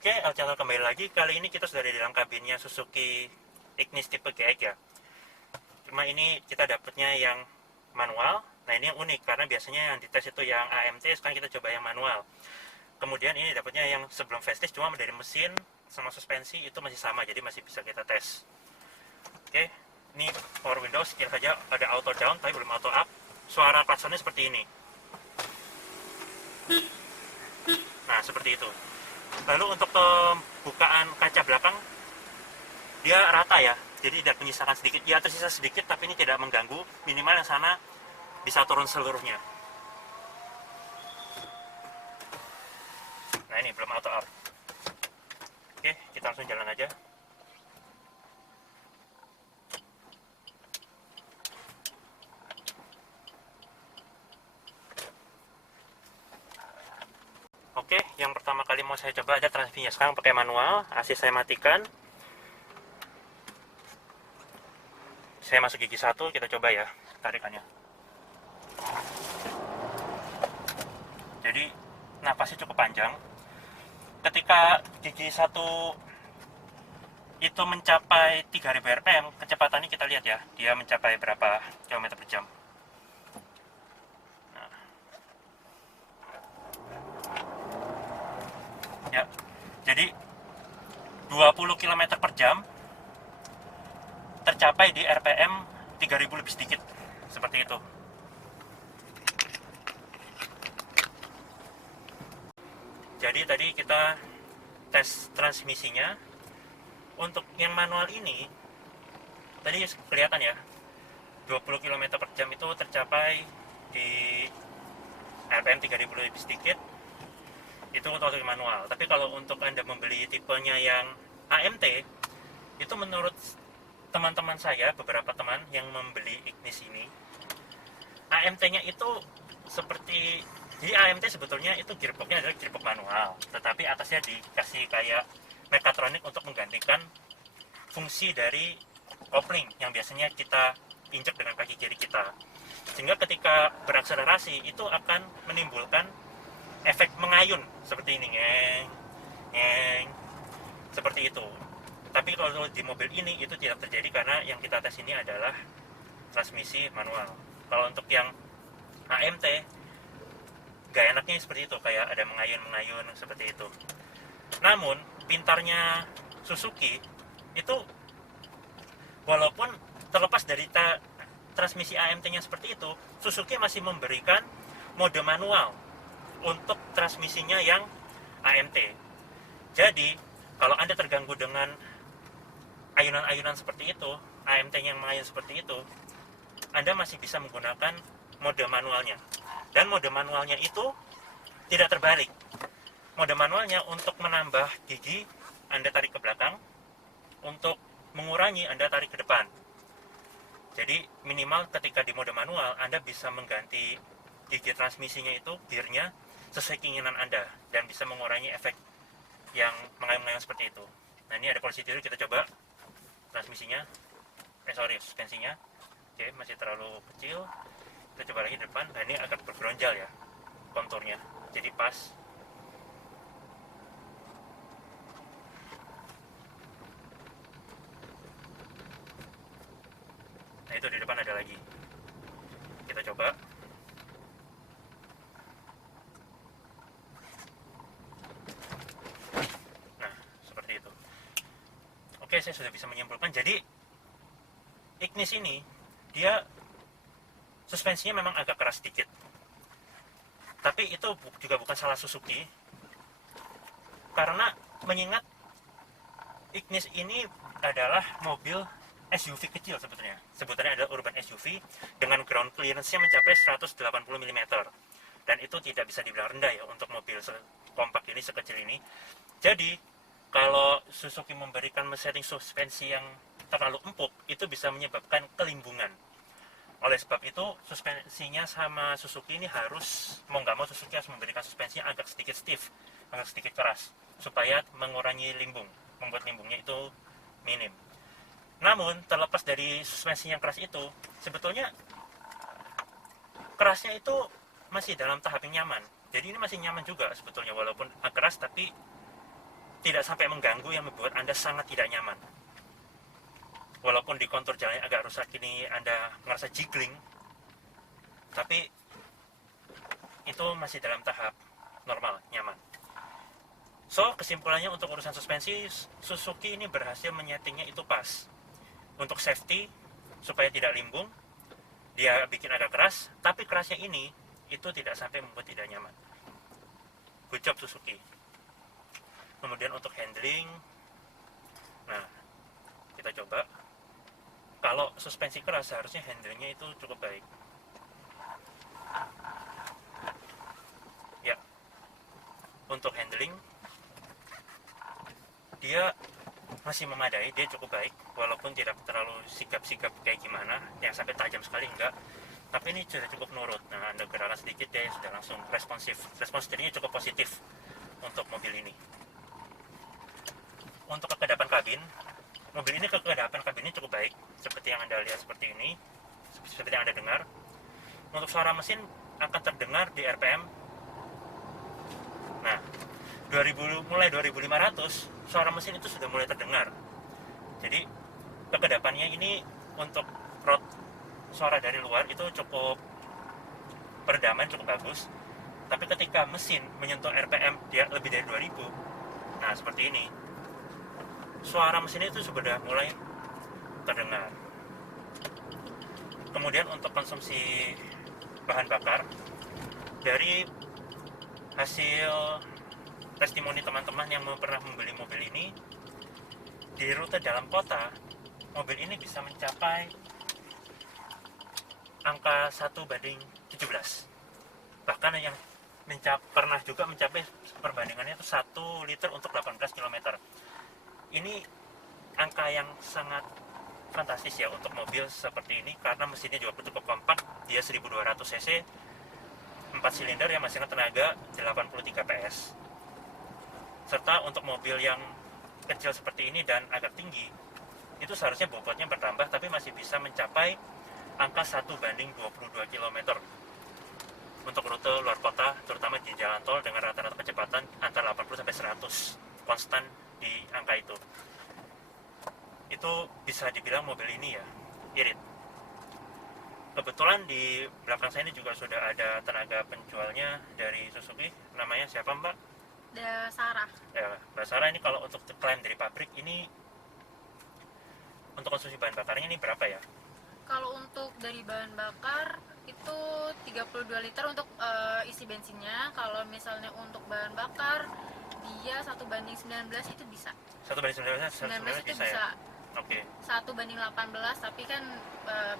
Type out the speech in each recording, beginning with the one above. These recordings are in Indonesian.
Oke, channel kembali lagi. Kali ini kita sudah ada di dalam kabinnya Suzuki Ignis tipe GX ya. Cuma ini kita dapatnya yang manual. Nah, ini yang unik karena biasanya yang dites itu yang AMT, sekarang kita coba yang manual. Kemudian ini dapatnya yang sebelum facelift, cuma dari mesin sama suspensi itu masih sama, jadi masih bisa kita tes. Oke, ini power windows, kira saja ada auto down tapi belum auto up. Suara klaksonnya seperti ini. Nah, seperti itu. Lalu untuk pembukaan kaca belakang, dia rata ya, jadi tidak menyisakan sedikit, ya tersisa sedikit tapi ini tidak mengganggu, minimal yang sana bisa turun seluruhnya. Nah, ini belum auto up. Oke, kita langsung jalan aja. Oke, yang pertama kali mau saya coba ada transmisinya. Sekarang pakai manual, AC saya matikan. Saya masuk gigi 1, kita coba ya tarikannya. Jadi napasnya cukup panjang. Ketika gigi 1 itu mencapai 3000 rpm, kecepatannya kita lihat ya, dia mencapai berapa kilometer per jam. Nah. Ya, jadi 20 km per jam tercapai di RPM 3000 lebih sedikit, seperti itu. Jadi tadi kita tes transmisinya. Untuk yang manual ini tadi kelihatan ya, 20 km per jam itu tercapai di RPM 3000 lebih sedikit. Itu untuk manual. Tapi kalau untuk Anda membeli tipenya yang AMT, itu menurut teman-teman saya, beberapa teman yang membeli Ignis ini, AMT-nya itu seperti, jadi AMT sebetulnya itu gearbox-nya adalah gearbox manual, tetapi atasnya dikasih kayak mekatronik untuk menggantikan fungsi dari kopling yang biasanya kita injek dengan kaki kiri kita, sehingga ketika berakselerasi itu akan menimbulkan efek mengayun seperti ini, ngeng ngeng, seperti itu. Tapi kalau di mobil ini itu tidak terjadi karena yang kita tes ini adalah transmisi manual. Kalau untuk yang AMT, gak enaknya seperti itu, kayak ada mengayun-mengayun seperti itu. Namun pintarnya Suzuki itu, walaupun terlepas dari transmisi AMT-nya seperti itu, Suzuki masih memberikan mode manual untuk transmisinya yang AMT. Jadi kalau Anda terganggu dengan ayunan-ayunan seperti itu, AMT-nya yang mengayun seperti itu, Anda masih bisa menggunakan mode manualnya. Dan mode manualnya itu tidak terbalik. Mode manualnya untuk menambah gigi, Anda tarik ke belakang. Untuk mengurangi, Anda tarik ke depan. Jadi minimal ketika di mode manual, Anda bisa mengganti gigi transmisinya itu, gearnya, sesuai keinginan Anda. Dan bisa mengurangi efek yang mengayun-ngayun seperti itu. Nah, ini ada polisi tidur, kita coba transmisinya. Suspensinya. Oke, masih terlalu kecil. Kita coba lagi depan. Nah, ini agak berbronjal ya konturnya, jadi pas. Nah, itu di depan ada lagi, kita coba. Nah, seperti itu. Oke, saya sudah bisa menyimpulkan. Jadi Ignis ini dia suspensinya memang agak keras sedikit, tapi itu juga bukan salah Suzuki, karena mengingat Ignis ini adalah mobil SUV kecil sebetulnya. Sebutannya adalah urban SUV dengan ground clearance-nya mencapai 180 mm. Dan itu tidak bisa dibilang rendah ya untuk mobil kompak ini, sekecil ini. Jadi kalau Suzuki memberikan setting suspensi yang terlalu empuk, itu bisa menyebabkan kelimbungan. Oleh sebab itu, suspensinya sama Suzuki ini harus, mau nggak mau Suzuki harus memberikan suspensinya agak sedikit stiff, agak sedikit keras, supaya mengurangi limbung, membuat limbungnya itu minim. Namun, terlepas dari suspensi yang keras itu, sebetulnya kerasnya itu masih dalam tahap yang nyaman. Jadi ini masih nyaman juga sebetulnya, walaupun keras, tapi tidak sampai mengganggu yang membuat Anda sangat tidak nyaman. Walaupun di kontur jalannya agak rusak ini Anda merasa jiggling, tapi itu masih dalam tahap normal, nyaman. So, kesimpulannya untuk urusan suspensi, Suzuki ini berhasil menyetingnya itu pas. Untuk safety, supaya tidak limbung, dia bikin agak keras, tapi kerasnya ini, itu tidak sampai membuat tidak nyaman. Good job Suzuki. Kemudian untuk handling, nah, kita coba. Kalau suspensi keras, seharusnya handlingnya itu cukup baik. Ya, untuk handling, dia masih memadai, dia cukup baik, walaupun tidak terlalu sigap-sigap kayak gimana, yang sampai tajam sekali enggak, tapi ini sudah cukup nurut. Nah, Anda gerakan sedikit dia sudah langsung responsif, respons dirinya cukup positif untuk mobil ini. Untuk kekedapan kabin, mobil ini kekedapan kabinnya cukup baik, seperti yang Anda lihat seperti ini, seperti yang Anda dengar. Untuk suara mesin akan terdengar di RPM. Nah, mulai 2500 suara mesin itu sudah mulai terdengar. Jadi kekedapannya ini untuk suara dari luar itu cukup peredaman, cukup bagus. Tapi ketika mesin menyentuh RPM dia lebih dari 2000, nah seperti ini, suara mesin itu sudah mulai terdengar. Kemudian untuk konsumsi bahan bakar, dari hasil testimoni teman-teman yang pernah membeli mobil ini, di rute dalam kota, mobil ini bisa mencapai angka 1:17. Bahkan yang pernah juga mencapai perbandingannya itu 1 liter untuk 18 km. Ini angka yang sangat fantastis ya untuk mobil seperti ini, karena mesinnya juga cukup kompak. Dia 1200 cc, 4 silinder yang menghasilkan tenaga 83 PS. Serta untuk mobil yang kecil seperti ini dan agak tinggi, itu seharusnya bobotnya bertambah, tapi masih bisa mencapai angka 1:22 km untuk rute luar kota, terutama di jalan tol dengan rata-rata kecepatan antara 80-100, konstan di angka itu. Itu bisa dibilang mobil ini ya irit. Kebetulan di belakang saya ini juga sudah ada tenaga penjualnya dari Suzuki. Namanya siapa, Mbak? Sarah. Ya, Mbak Sarah ini kalau untuk klaim dari pabrik ini, untuk konsumsi bahan bakarnya ini berapa ya? Kalau untuk dari bahan bakar itu 32 liter untuk isi bensinnya. Kalau misalnya untuk bahan bakar dia 1:19 itu bisa. 1:19 itu bisa bisa. Ya? Oke. 1:18, tapi kan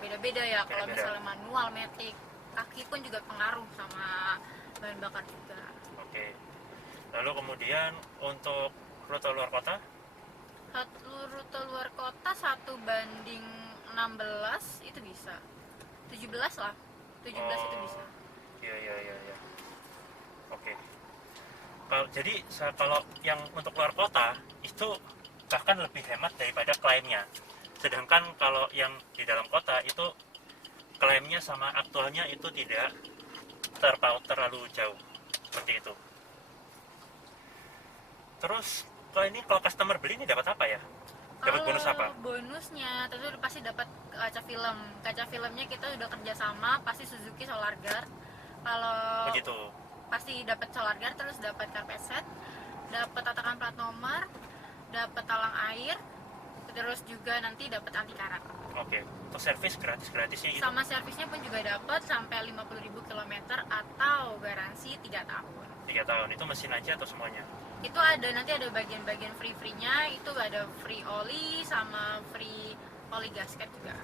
beda-beda ya. Kalau misalnya manual, matic, kaki pun juga pengaruh sama bahan bakar juga. Oke. Lalu kemudian untuk rute luar kota? Rute luar kota 1:16 itu bisa. 17 lah. 17 itu bisa. Iya. Oke. Jadi kalau yang untuk luar kota itu bahkan lebih hemat daripada klaimnya. Sedangkan kalau yang di dalam kota itu klaimnya sama aktualnya itu tidak terpaut terlalu jauh. Seperti itu. Terus kalau customer beli ini dapat apa ya? Dapat bonus apa? Bonusnya tentu pasti dapat kaca film. Kaca filmnya kita udah kerjasama, pasti Suzuki Solar Guard. Kalau begitu, pasti dapat Solar Guard, terus dapat carpet set, dapat tatakan plat nomor, dapat talang air, terus juga nanti dapat anti karat. Oke. Untuk servis gratisnya gitu? Sama servisnya pun juga dapat sampai 50.000 km atau garansi 3 tahun. 3 tahun. Itu mesin aja atau semuanya? Itu nanti ada bagian-bagian free-nya, itu ada free oli sama free oli gasket juga.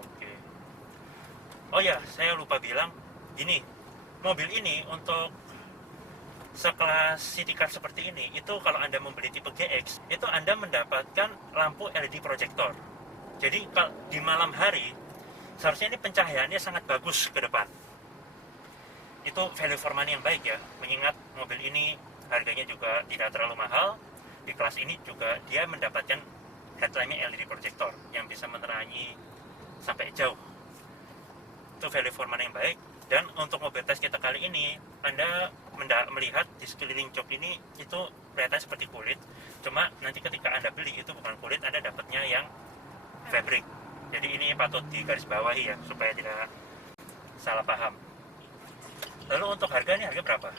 Oke. Oh ya, saya lupa bilang, gini, mobil ini untuk sekelas city car seperti ini, itu kalau Anda membeli tipe GX, itu Anda mendapatkan lampu LED projector. Jadi di malam hari, seharusnya ini pencahayaannya sangat bagus ke depan. Itu value for money yang baik ya, mengingat mobil ini harganya juga tidak terlalu mahal. Di kelas ini juga dia mendapatkan headlamp-nya LED projector yang bisa menerangi sampai jauh. Itu value for money yang baik. Dan untuk mobil tes kita kali ini, Anda melihat di sekeliling jok ini itu kelihatan seperti kulit. Cuma nanti ketika Anda beli itu bukan kulit, Anda dapatnya yang fabric. Jadi ini patut digarisbawahi ya, supaya tidak salah paham. Lalu untuk harganya, harga berapa?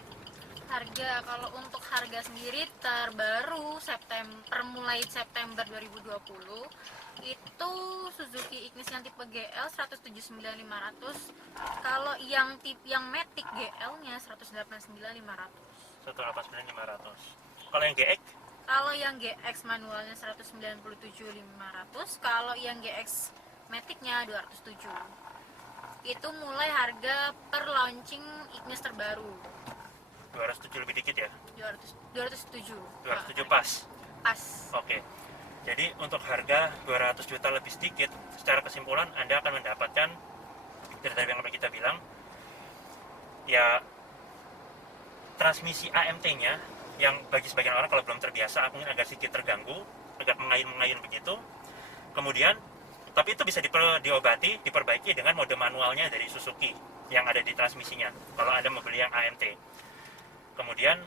Harga, kalau untuk harga sendiri terbaru mulai September 2020 itu Suzuki Ignis yang tipe GL 179.500. Kalau yang Matic GL-nya 189.500. 189.500. Kalau yang GX? Kalau yang GX manualnya 197.500, kalau yang GX Matic-nya 207. Itu mulai harga per launching Ignis terbaru. 207 lebih dikit ya? 207. 207 pas? Pas. Oke. Jadi untuk harga 200 juta lebih sedikit, secara kesimpulan Anda akan mendapatkan dari yang kita bilang, ya transmisi AMT-nya yang bagi sebagian orang kalau belum terbiasa mungkin agak sedikit terganggu, agak mengayun-mengayun begitu. Kemudian, tapi itu bisa diobati, diperbaiki dengan mode manualnya dari Suzuki yang ada di transmisinya kalau Anda membeli yang AMT. Kemudian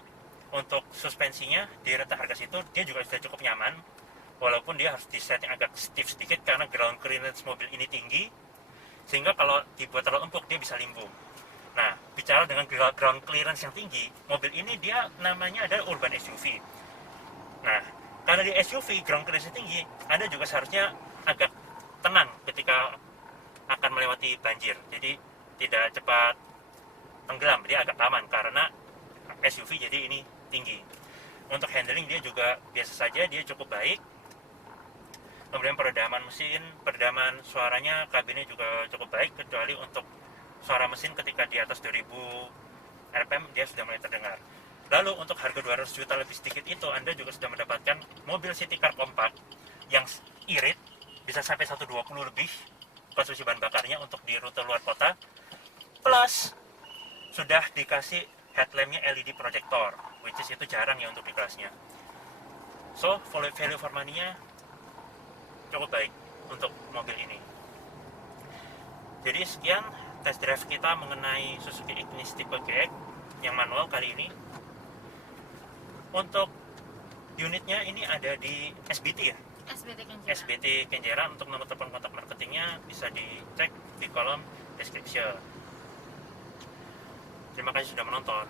untuk suspensinya di rentang harga situ dia juga sudah cukup nyaman, walaupun dia harus disetting agak stiff sedikit karena ground clearance mobil ini tinggi, sehingga kalau dibuat terlalu empuk dia bisa limbung. Nah, bicara dengan ground clearance yang tinggi, mobil ini dia namanya adalah urban SUV. Nah, karena di SUV ground clearance tinggi, Anda juga seharusnya agak tenang ketika akan melewati banjir, jadi tidak cepat tenggelam, dia agak aman karena SUV jadi ini tinggi. Untuk handling dia juga biasa saja, dia cukup baik. Kemudian peredaman mesin, peredaman suaranya, kabinnya juga cukup baik, kecuali untuk suara mesin ketika di atas 2000 RPM dia sudah mulai terdengar. Lalu untuk harga 200 juta lebih sedikit itu Anda juga sudah mendapatkan mobil city car kompak yang irit, bisa sampai 120 lebih konsumsi bahan bakarnya untuk di rute luar kota, plus sudah dikasih headlampnya LED projector, which is itu jarang ya untuk di kelasnya. So, value for money-nya cukup baik untuk mobil ini. Jadi sekian test drive kita mengenai Suzuki Ignis tipe GX yang manual kali ini. Untuk unitnya ini ada di SBT ya? SBT Kenjeran. Untuk nomor telepon kontak marketingnya bisa dicek di kolom description. Terima kasih sudah menonton.